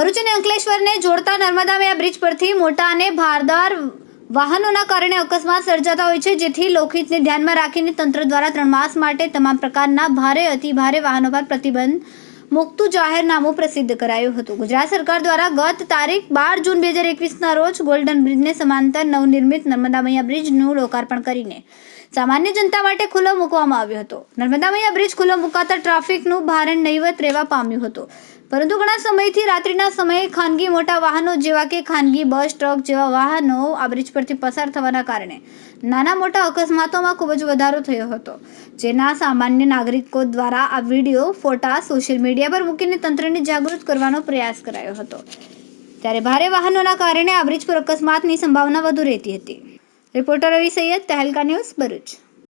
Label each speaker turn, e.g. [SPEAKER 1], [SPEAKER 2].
[SPEAKER 1] ભરૂચ અને અંકલેશ્વરને જોડતા નર્મદા મેયા બ્રિજ પરથી મોટા અને ભારદાર વાહનોના કારણે અકસ્માત સર્જાતા હોય છે, જેથી લોકહિતને ધ્યાનમાં રાખીને તંત્ર દ્વારા ત્રણ માસ માટે તમામ પ્રકારના ભારે, અતિ ભારે વાહનો પર પ્રતિબંધ મૂકતું જાહેરનામું પ્રસિદ્ધ કરાયું હતું. ગુજરાત સરકાર દ્વારા ગત તારીખ બાર જૂન બે હજાર એકવીસના રોજ ગોલ્ડન બ્રિજને સમાંતર નવનિર્મિત નર્મદા મૈયા બ્રિજનું લોકાર્પણ કરીને સામાન્ય જનતા માટે ખુલ્લો મૂકવામાં આવ્યો હતો. નર્મદા મૈયા બ્રિજ ખુલ્લો મુકાતા ટ્રાફિકનું ભારણ નહીવત રહેવા પામ્યું હતું. પરંતુ ઘણા સમયથી રાત્રિના સમયે ખાનગી મોટા વાહનો જેવા કે ખાનગી બસ, ટ્રક જેવા વાહનો આ બ્રિજ પરથી પસાર થવાના કારણે નાના મોટા અકસ્માતોમાં ખૂબ જ વધારો થયો હતો, જેના સામાન્ય નાગરિકો દ્વારા આ વીડિયો, ફોટા, સોશિયલ મીડિયા પર મૂકીને તંત્રને જાગૃત કરવાનો પ્રયાસ કરાયો હતો. ત્યારે ભારે વાહનોના કારણે આ બ્રિજ પર અકસ્માતની સંભાવના વધુ રહેતી હતી. Reporter Ravi Saiyed, Tehelka news Bharuch.